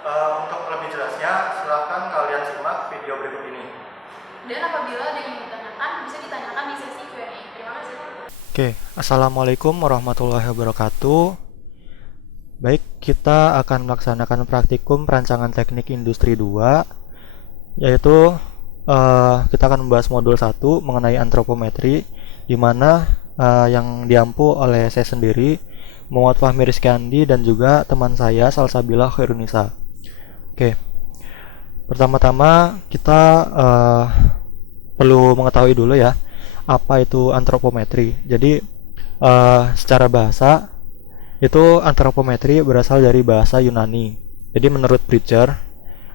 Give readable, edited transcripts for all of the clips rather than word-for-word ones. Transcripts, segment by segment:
Untuk lebih jelasnya, silakan kalian simak video berikut ini. Dan apabila ada yang ingin ditanyakan, bisa ditanyakan di sesi Q&A. Terima kasih. Oke, Assalamualaikum warahmatullahi wabarakatuh. Baik, kita akan melaksanakan praktikum perancangan teknik industri 2, yaitu kita akan membahas modul 1 mengenai antropometri, di mana yang diampu oleh saya sendiri, Muhammad Fahmi Rizkyandi, dan juga teman saya Salsabila Khairunisa. Oke, pertama-tama kita perlu mengetahui dulu ya, apa itu antropometri. Jadi secara bahasa itu antropometri berasal dari bahasa Yunani. Jadi menurut Bridger,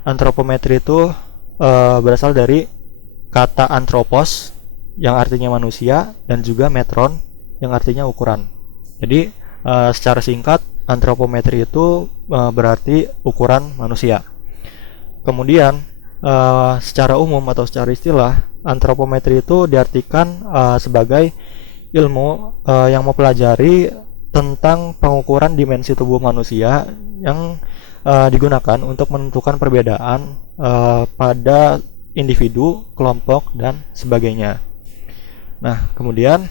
antropometri itu berasal dari kata anthropos yang artinya manusia dan juga metron yang artinya ukuran. Jadi secara singkat, antropometri itu berarti ukuran manusia. Kemudian secara umum atau secara istilah, antropometri itu diartikan sebagai ilmu yang mempelajari tentang pengukuran dimensi tubuh manusia yang digunakan untuk menentukan perbedaan pada individu, kelompok, dan sebagainya. Nah, kemudian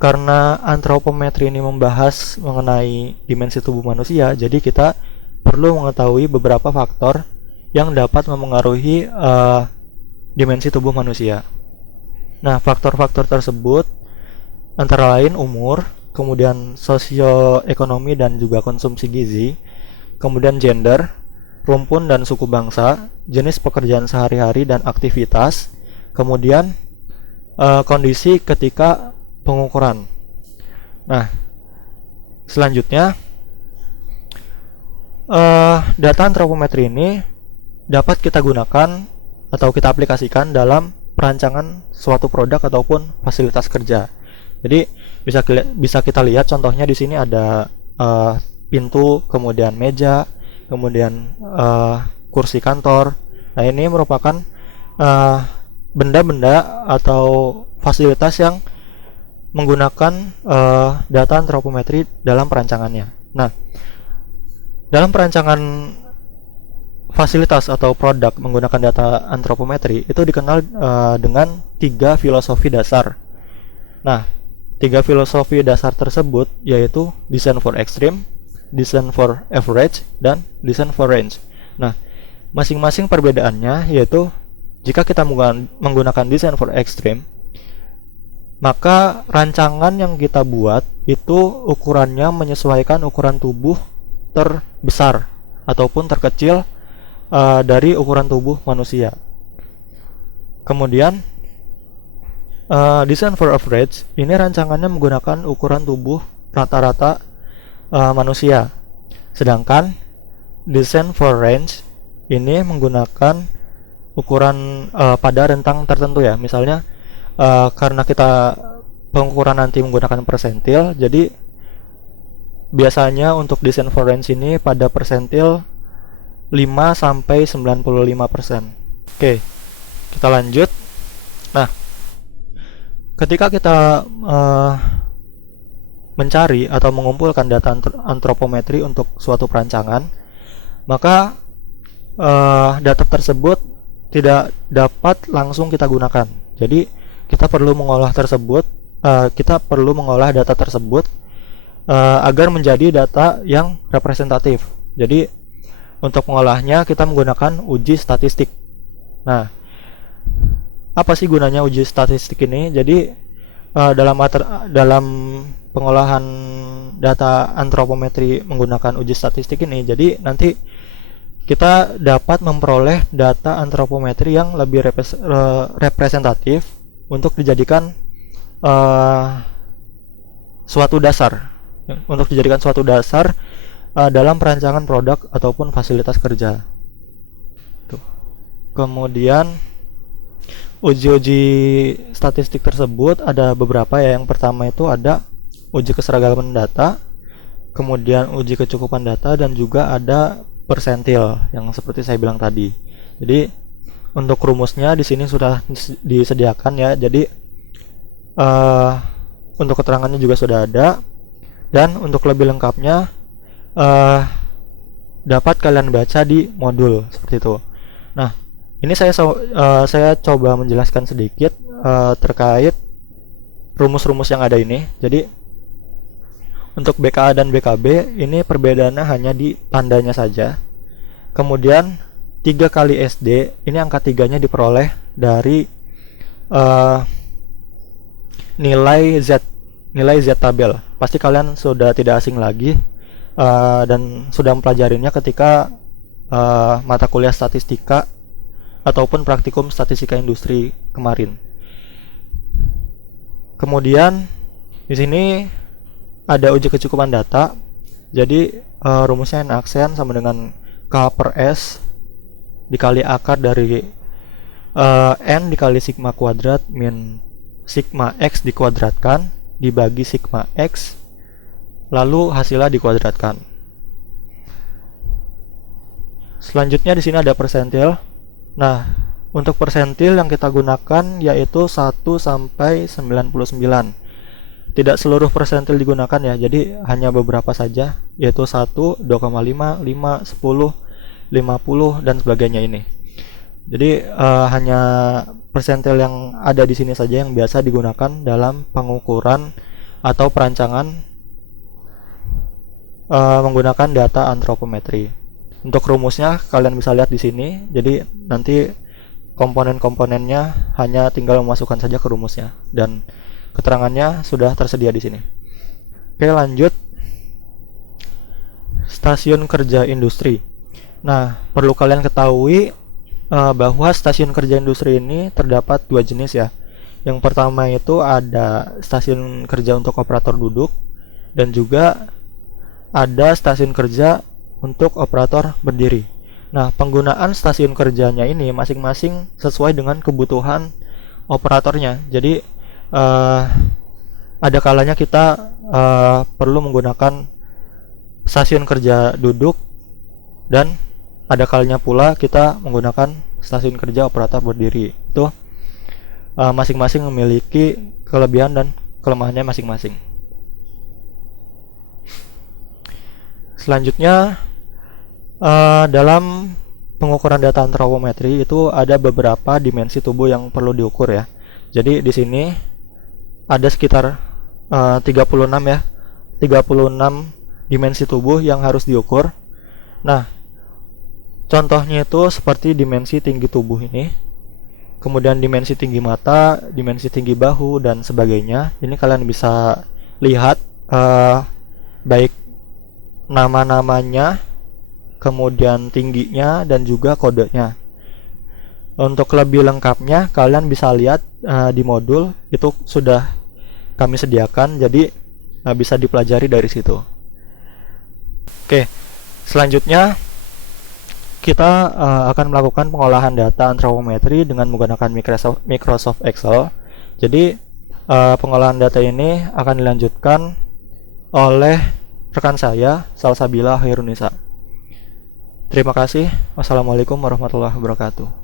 karena antropometri ini membahas mengenai dimensi tubuh manusia, jadi kita perlu mengetahui beberapa faktor yang dapat memengaruhi dimensi tubuh manusia. Nah, faktor-faktor tersebut antara lain umur, kemudian sosioekonomi dan juga konsumsi gizi, kemudian gender, rumpun dan suku bangsa, jenis pekerjaan sehari-hari dan aktivitas, kemudian kondisi ketika pengukuran. Nah, selanjutnya data antropometri ini dapat kita gunakan atau kita aplikasikan dalam perancangan suatu produk ataupun fasilitas kerja. Jadi bisa kita lihat contohnya di sini ada pintu, kemudian meja, kemudian kursi kantor. Nah, ini merupakan benda-benda atau fasilitas yang menggunakan data antropometri dalam perancangannya. Nah, dalam perancangan fasilitas atau produk menggunakan data antropometri itu dikenal dengan 3 filosofi dasar. Nah, 3 filosofi dasar tersebut yaitu design for extreme, design for average, dan design for range. Nah, masing-masing perbedaannya yaitu jika kita menggunakan design for extreme, maka rancangan yang kita buat itu ukurannya menyesuaikan ukuran tubuh terbesar ataupun terkecil dari ukuran tubuh manusia. Kemudian design for average ini rancangannya menggunakan ukuran tubuh rata-rata manusia. Sedangkan design for range ini menggunakan ukuran pada rentang tertentu ya. Misalnya karena kita pengukuran nanti menggunakan persentil, jadi biasanya untuk design for range ini pada persentil 5-95%. Oke, kita lanjut. Nah, ketika kita mencari atau mengumpulkan data antropometri untuk suatu perancangan, maka data tersebut tidak dapat langsung kita gunakan. Jadi kita perlu mengolah data tersebut agar menjadi data yang representatif. Jadi untuk mengolahnya kita menggunakan uji statistik. Nah, apa sih gunanya uji statistik ini? Jadi dalam pengolahan data antropometri menggunakan uji statistik ini, jadi nanti kita dapat memperoleh data antropometri yang lebih representatif untuk dijadikan suatu dasar dalam perancangan produk ataupun fasilitas kerja. Tuh. Kemudian uji-uji statistik tersebut ada beberapa ya. Yang pertama itu ada uji keseragaman data, kemudian uji kecukupan data, dan juga ada persentil yang seperti saya bilang tadi. Jadi untuk rumusnya di sini sudah disediakan ya. Jadi untuk keterangannya juga sudah ada, dan untuk lebih lengkapnya dapat kalian baca di modul seperti itu. Nah, ini saya coba menjelaskan sedikit terkait rumus-rumus yang ada ini. Jadi untuk BKA dan BKB ini perbedaannya hanya di tandanya saja. Kemudian 3 kali SD ini angka 3-nya diperoleh dari nilai Z tabel. Pasti kalian sudah tidak asing lagi dan sudah mempelajarinya ketika mata kuliah statistika ataupun praktikum statistika industri kemarin. Kemudian di sini ada uji kecukupan data. Jadi rumusnya N aksen sama dengan K per S dikali akar dari N dikali sigma kuadrat min sigma X dikuadratkan dibagi sigma X, lalu hasilnya dikuadratkan. Selanjutnya di sini ada persentil. Nah, untuk persentil yang kita gunakan yaitu 1 sampai 99. Tidak seluruh persentil digunakan ya, jadi hanya beberapa saja, yaitu 1, 2,5, 5, 10, 50 dan sebagainya ini. Jadi hanya persentil yang ada di sini saja yang biasa digunakan dalam pengukuran atau perancangan menggunakan data antropometri. Untuk rumusnya kalian bisa lihat di sini. Jadi nanti komponen-komponennya hanya tinggal memasukkan saja ke rumusnya dan keterangannya sudah tersedia di sini. Oke, lanjut. Stasiun kerja industri. Nah, perlu kalian ketahui bahwa stasiun kerja industri ini terdapat 2 jenis ya. Yang pertama itu ada stasiun kerja untuk operator duduk dan juga ada stasiun kerja untuk operator berdiri. Nah, penggunaan stasiun kerjanya ini masing-masing sesuai dengan kebutuhan operatornya. Jadi ada kalanya kita perlu menggunakan stasiun kerja duduk dan ada kalanya pula kita menggunakan stasiun kerja operator berdiri. Itu masing-masing memiliki kelebihan dan kelemahannya masing-masing. Selanjutnya dalam pengukuran data antropometri itu ada beberapa dimensi tubuh yang perlu diukur ya. Jadi di sini ada sekitar 36 ya. 36 dimensi tubuh yang harus diukur. Nah, contohnya itu seperti dimensi tinggi tubuh ini. Kemudian dimensi tinggi mata, dimensi tinggi bahu dan sebagainya. Ini kalian bisa lihat baik nama-namanya, kemudian tingginya dan juga kodenya. Untuk lebih lengkapnya kalian bisa lihat di modul itu sudah kami sediakan, jadi bisa dipelajari dari situ. Oke, selanjutnya kita akan melakukan pengolahan data antropometri dengan menggunakan Microsoft Excel. Jadi pengolahan data ini akan dilanjutkan oleh rekan saya Salsabila Hairunisa. Terima kasih. Wassalamualaikum warahmatullahi wabarakatuh.